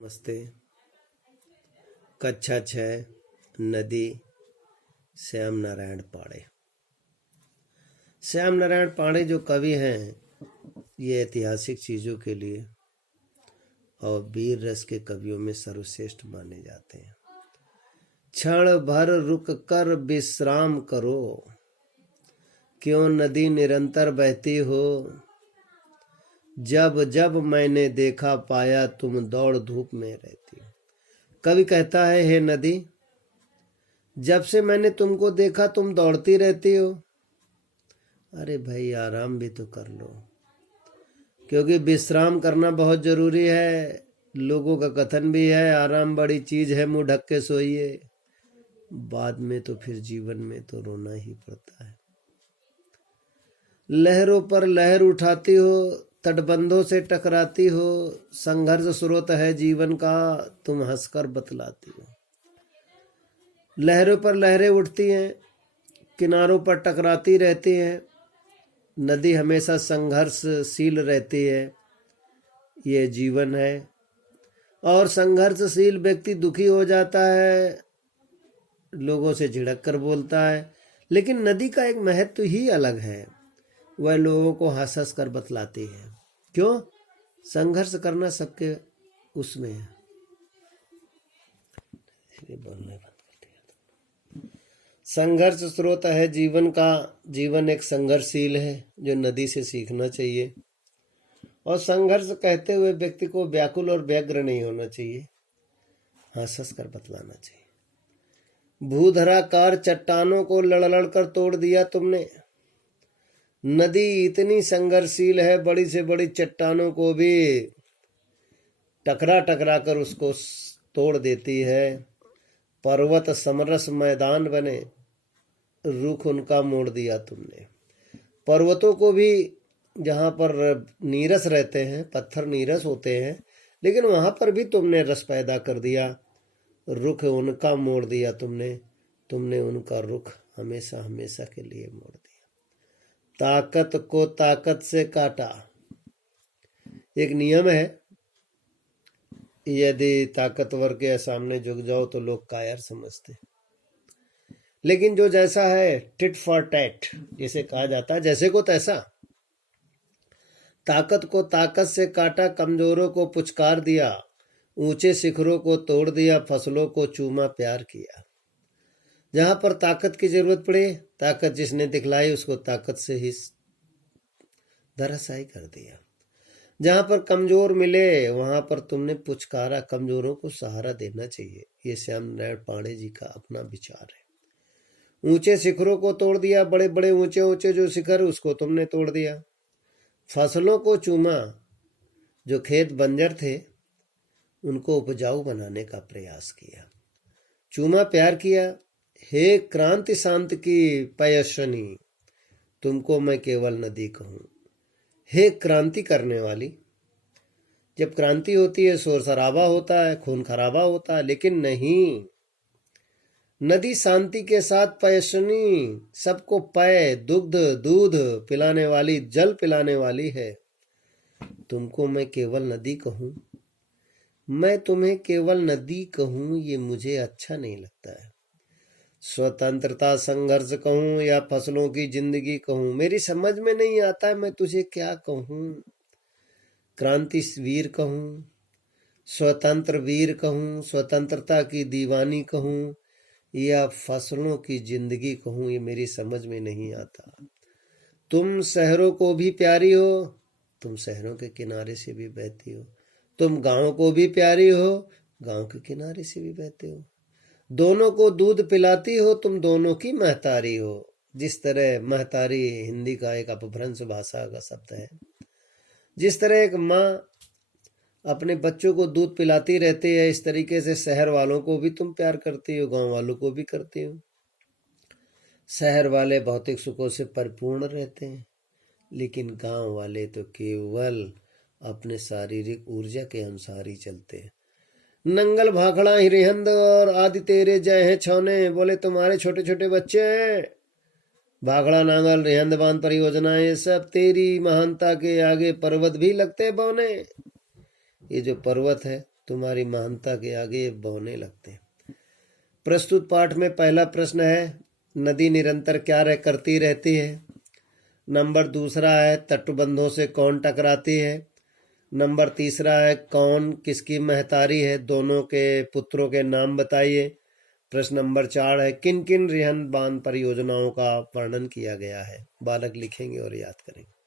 नमस्ते। कक्षा 6 नदी श्याम नारायण पाड़े। श्याम नारायण पाड़े जो कवि हैं, ये ऐतिहासिक चीज़ों के लिए और वीर रस के कवियों में सर्वश्रेष्ठ माने जाते हैं। क्षण भर रुक कर विश्राम करो, क्यों नदी निरंतर बहती हो। जब जब मैंने देखा पाया तुम दौड़ धूप में रहती हो। कवि कहता है, हे नदी, जब से मैंने तुमको देखा तुम दौड़ती रहती हो। अरे भाई, आराम भी तो कर लो, क्योंकि विश्राम करना बहुत जरूरी है। लोगों का कथन भी है, आराम बड़ी चीज है, मुंह ढक के सोइए। बाद में तो फिर जीवन में तो रोना ही पड़ता है। लहरों पर लहर उठाती हो, तटबंधों से टकराती हो, संघर्ष स्रोत है जीवन का, तुम हंसकर बतलाती हो। लहरों पर लहरें उठती हैं, किनारों पर टकराती रहती हैं। नदी हमेशा संघर्षशील रहती है, ये जीवन है। और संघर्षशील व्यक्ति दुखी हो जाता है, लोगों से झिड़क कर बोलता है। लेकिन नदी का एक महत्व ही अलग है, वह लोगों को हंस हंस कर बतलाती है। क्यों? संघर्ष करना सबके उसमें है। संघर्ष स्रोत है जीवन का। जीवन एक संघर्षशील है, जो नदी से सीखना चाहिए। और संघर्ष कहते हुए व्यक्ति को व्याकुल और व्यग्र नहीं होना चाहिए, हंस हंस कर बतलाना चाहिए। भूधराकार चट्टानों को लड़ लड़ कर तोड़ दिया तुमने। नदी इतनी संघर्षशील है, बड़ी से बड़ी चट्टानों को भी टकरा टकरा कर उसको तोड़ देती है। पर्वत समरस मैदान बने, रुख उनका मोड़ दिया तुमने। पर्वतों को भी, जहाँ पर नीरस रहते हैं, पत्थर नीरस होते हैं, लेकिन वहां पर भी तुमने रस पैदा कर दिया। रुख उनका मोड़ दिया तुमने उनका रुख हमेशा हमेशा के लिए मोड़ दिया। ताकत को ताकत से काटा। एक नियम है, यदि ताकतवर के सामने झुक जाओ तो लोग कायर समझते, लेकिन जो जैसा है, टिट फॉर टैट जिसे कहा जाता है, जैसे को तैसा। ताकत को ताकत से काटा, कमजोरों को पुचकार दिया, ऊंचे शिखरों को तोड़ दिया, फसलों को चूमा प्यार किया। जहां पर ताकत की जरूरत पड़े, ताकत जिसने दिखलाई उसको ताकत से ही धराशायी कर दिया। जहां पर कमजोर मिले वहां पर तुमने पुचकारा। कमजोरों को सहारा देना चाहिए, ये श्याम नारायण पाड़े जी का अपना विचार है। ऊंचे शिखरों को तोड़ दिया, बड़े बड़े ऊंचे ऊंचे जो शिखर उसको तुमने तोड़ दिया। फसलों को चूमा, जो खेत बंजर थे उनको उपजाऊ बनाने का प्रयास किया। चूमा प्यार किया। हे क्रांति शांत की पयस्विनी, तुमको मैं केवल नदी कहूं। हे क्रांति करने वाली। जब क्रांति होती है, शोर शराबा होता है, खून खराबा होता है, लेकिन नहीं, नदी शांति के साथ पयस्विनी, सबको पय दुग्ध दूध पिलाने वाली, जल पिलाने वाली है। तुमको मैं केवल नदी कहूं, मैं तुम्हें केवल नदी कहूं, ये मुझे अच्छा नहीं लगता है। स्वतंत्रता संघर्ष कहूं या फसलों की जिंदगी कहूं, मेरी समझ में नहीं आता है मैं तुझे क्या कहूं। क्रांति वीर कहूं, स्वतंत्र वीर कहूं, स्वतंत्रता की दीवानी कहूं या फसलों की जिंदगी कहूं, ये मेरी समझ में नहीं आता। तुम शहरों को भी प्यारी हो, तुम शहरों के किनारे से भी बहती हो। तुम गांव को भी प्यारी हो, गांव के किनारे से भी बहते हो। दोनों को दूध पिलाती हो, तुम दोनों की महतारी हो। जिस तरह महतारी हिंदी का एक अपभ्रंश भाषा का शब्द है, जिस तरह एक माँ अपने बच्चों को दूध पिलाती रहती है, इस तरीके से शहर वालों को भी तुम प्यार करती हो, गांव वालों को भी करती हो। शहर वाले भौतिक सुखों से परिपूर्ण रहते हैं, लेकिन गांव वाले तो केवल अपने शारीरिक ऊर्जा के अनुसार ही चलते हैं। नंगल भाखड़ा हिरिहंद और आदि तेरे जय है छौने, बोले तुम्हारे छोटे छोटे बच्चे हैं। भाखड़ा नांगल रिहंद बांध परियोजना, ये सब तेरी महानता के आगे पर्वत भी लगते बौने। ये जो पर्वत है तुम्हारी महानता के आगे ये बौने लगते हैं। प्रस्तुत पाठ में पहला प्रश्न है, नदी निरंतर क्या करती रहती है। नंबर दूसरा है, तटबंधों से कौन टकराती है। नंबर तीसरा है, कौन किसकी महतारी है, दोनों के पुत्रों के नाम बताइए। प्रश्न नंबर 4 है, किन किन रिहन बांध परियोजनाओं का वर्णन किया गया है। बालक लिखेंगे और याद करेंगे।